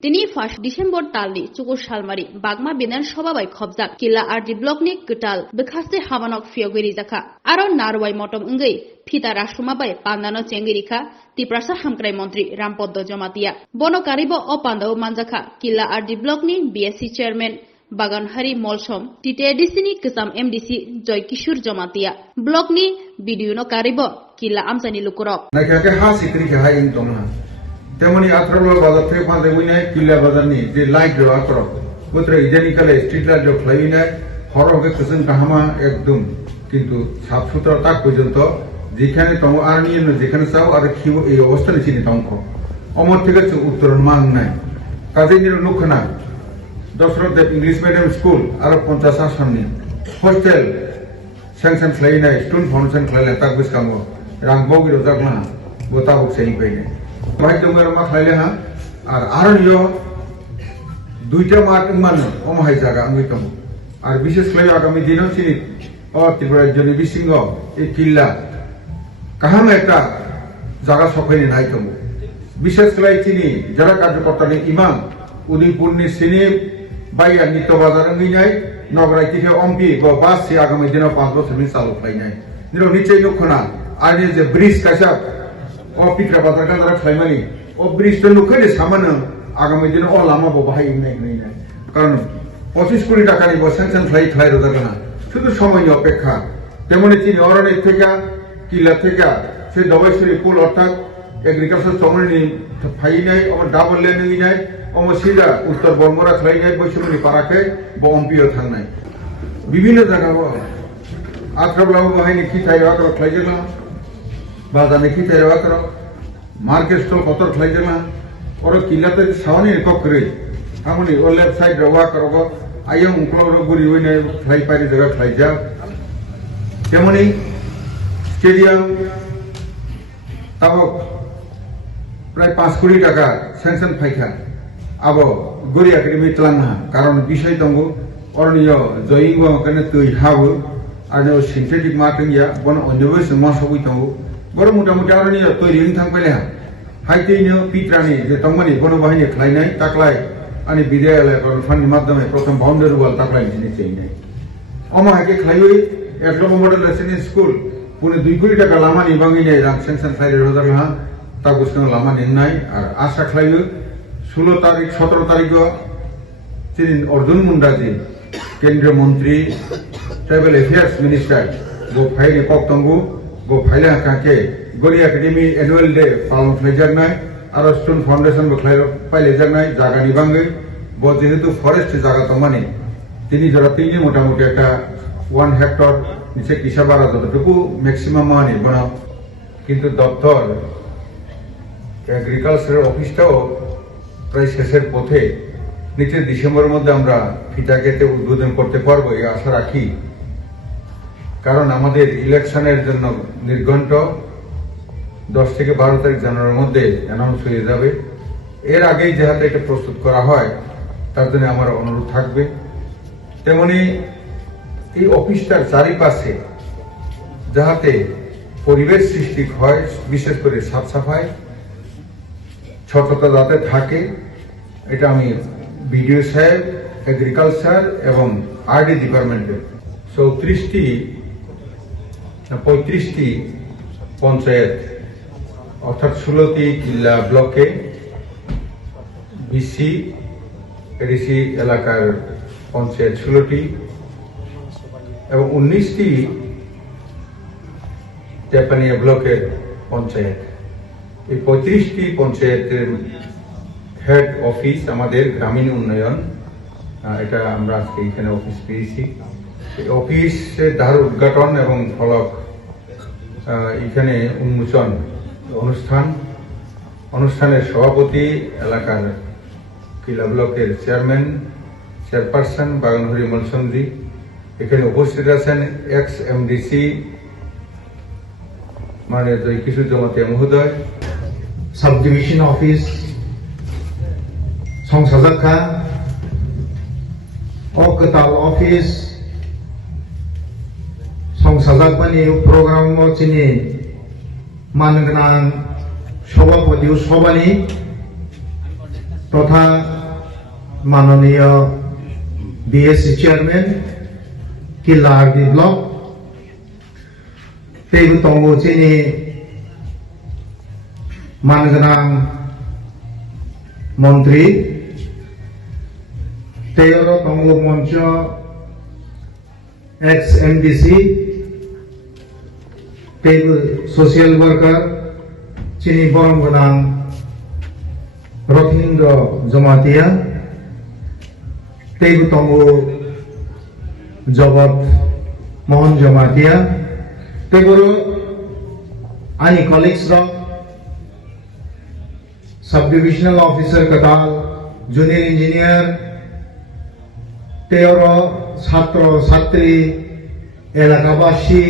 Tini 1 December talni Cukur Salmari Bagma Binan Sobabai Khobjak Killa RD Blockni Kwtal Bekhaste Habanok Phiyog Rwjakha Aro Narwai Motom Ungai Phita Rashtromabai Pandano Chengerikha Twiprasa Hamkwrai Montri Jamatiani Bono Karibo O Pandao Manjakha Killa RD Blockni BSC Chairman Baganhari Molsom Titedisini Kesam MDC Joy Kishur Jamatiani Blockni Bidiuno Karibo Killa Amsani Lukurok Nakake Hasikri Hain Tomha তেমনি আত্রলো বাজার থেকে পাঁচে উইনায় কিল্লা বাজার নিয়ে যে light দেওয়া আত্র পুত্র ইজেনিকালে street light দেওয়া ফ্লাইনায় হরকে কুসুন কাহামা একদম কিন্তু সাফ সুতরা তাক পর্যন্ত যেখানে তম আর নিয়ে যেখানে চাও আর খিব এই অবস্থানে চিনি তঙ্ক অমর থেকে উত্তরণ মান নাই কাজেই নিল নুখনা দশরথ ইংলিশ মিডিয়াম স্কুল আর 50 আসননি হোস্টেল স্যাংশন ফ্লাইনায় স্টুডেন্ট ফাউন্ডেশন ফ্লাইনায় তাক বিস্কামো রাংবগি রোজাকনা বোতাবক সেই পাইনে ভাই তোমার মা খাইলে হ্যাঁ আর আরো দুইটা মাঠ মানে অমহাই জায়গা আমি তম আর বিশেষ করে আগামী দিনও চিনি ত্রিপুরার জন্য বিশৃঙ্গ এই কিল্লা কাহামে একটা জায়গা সফাইনি নাই তম বিশেষ করে চিনি যারা কার্যকর্তা ইমাম উদয়পুরনি চিনি বাইয়া নিত্য বাজার নাই নগরাই থেকে অম্পি বা বাস আগামী দিনও 5 বছর চালু পাই নাই নিচে নক্ষণা আর যে ব্রিজ কাশা ও পিকরা বাজার কান্দারা খাইমানি ও ব্রিজটা নুখাইলে সামান্য আগামী দিনে ও লামাবো বাহাই নাই কারণ 25 কোটি টাকা নিব স্যাংশন ফ্লাই রোজাখানা শুধু সময় অপেক্ষা তেমনি তিনি অরণের থেকে কিল্লা থেকে সে দবাইশ্বরী পুল অর্থাৎ এগ্রিকালচার চমনি ফাই নাই আমার ডাবল লেন নাই আমার সিধা উত্তর বর্মরা খাই নাই বৈশ্বরী পারাকে বা অম্পিও থাক নাই বিভিন্ন জায়গা আত্রাবলাবো বাহাইনি কি থাই খাই গেলাম বাজারে কি তেরো করো মার্কেট স্টল কত খাই দিলা ওরা কিল্লাতে সাওনি ককরে আমনি ও লেফট সাইড রওয়া করো আইয়ং উকলো গুরি হইনে ফ্লাই পাইরে জায়গা ফ্লাই যা তেমনি স্টেডিয়াম তাও প্রায় 5 কোটি টাকা স্যাংশন ফাইখা আবো গরি একাডেমি তলানা কারণ বিষয় দঙ্গো অরণীয় জয়িং ওখানে তৈ হাবো আর সিনথেটিক মার্কিং ইয়া বন অন্যবই সমা সবই দঙ্গো বড় মোটামুটি আর নিয়ে তৈরি থাকবে হাইতেইনো পিত্রানি যে তংমানি বনবাহিনী খাইনাই তাকলাই আনি বিদ্যালয় ফান্ডের মাধ্যমে প্রথম বাউন্ডারি ওয়াল তাকলাই জিনিস চাই নাই অমাহাকে খাইওই 1 নম্বর মডেল রেসিডেন্সিয়াল স্কুল পুনে 2 কোটি টাকা লামা নিবাঙ্গি নাই রাম স্যাংশন ফ্লাইরের রোজারহা তা বুঝতে লামা নেন নাই আর আশা খাইও 16 তারিখ 17 তারিখ তিনি অর্জুন মুন্ডাজি কেন্দ্রীয় মন্ত্রী ট্রাইবাল অ্যাফেয়ার্স মিনিস্টার গো ফাইরে কক্তঙ্গু গো ফাইলে কাকে গরি একাডেমি অ্যানুয়াল ডে পালন খাই জানাই আর স্টুডেন্ট ফাউন্ডেশন পাইলে জানাই জায়গা নিবাঙ্গে যেহেতু ফরেস্ট জায়গা তো মানে তিনি যারা তিনি মোটামুটি একটা 1 হেক্টর নিচে কিসাবারা যতটুকু ম্যাক্সিমাম মানে বানাও কিন্তু দপ্তর এগ্রিকালচারের অফিসটাও প্রায় শেষের পথে নিচে ডিসেম্বরের মধ্যে আমরা ফিতাকেতে উদ্বোধন করতে পারবো এই আশা রাখি কারণ আমাদের ইলেকশনের জন্য নির্ঘণ্ট 10 থেকে 12 তারিখ জানুয়ারির মধ্যে অ্যানাউন্স হয়ে যাবে এর আগেই যাতে এটা প্রস্তুত করা হয় তার জন্য আমার অনুরোধ থাকবে তেমনি এই অফিসটার চারিপাশে যাতে পরিবেশ সৃষ্টি হয় বিশেষ করে সাফ সাফাই স্বচ্ছতা যাতে থাকে এটা আমি বিডিও সাহেব এগ্রিকালচার এবং আরডি ডিপার্টমেন্টের 35টি পঞ্চায়েত অর্থাৎ 16টি কিল্লা ব্লকে বিসি এডিসি এলাকার পঞ্চায়েত 16টি এবং 19টি জাপানিয়া ব্লকের পঞ্চায়েত এই 35টি পঞ্চায়েতের হেড অফিস আমাদের গ্রামীণ উন্নয়ন এটা আমরা আজকে এখানে অফিস পেয়েছি অফিসের দ্বার উদ্ঘাটন এবং ফলক এখানে উন্মোচন অনুষ্ঠানের সভাপতি এলাকার কিলা ব্লকের চেয়ারপারসন বাগানহরি মলসন্দি এখানে উপস্থিত আছেন এক্স এমডিসি মানে কিছু জমাতে মহোদয় সাব-ডিভিশন অফিস সংসাজাখা ও কোতাল অফিস সংসাজাকমানি প্রোগ্রাম চিনি মানগনাং সভাপতি সভানি তথা মাননীয় বিএসসি চেয়ারম্যান কিল্লা RD block teibu tongo chini manganang Montri teyoro tongo moncho ex MDC teibu social worker chini borom ganang Rwjakha Jamatia teibu tongo Jagat Mohon Jamatia Teguru ani colleagues ro Sub-Divisional Officer Kwtal, Junior Engineer, Teoro, Chhatro, Chhatri, Elakabasi,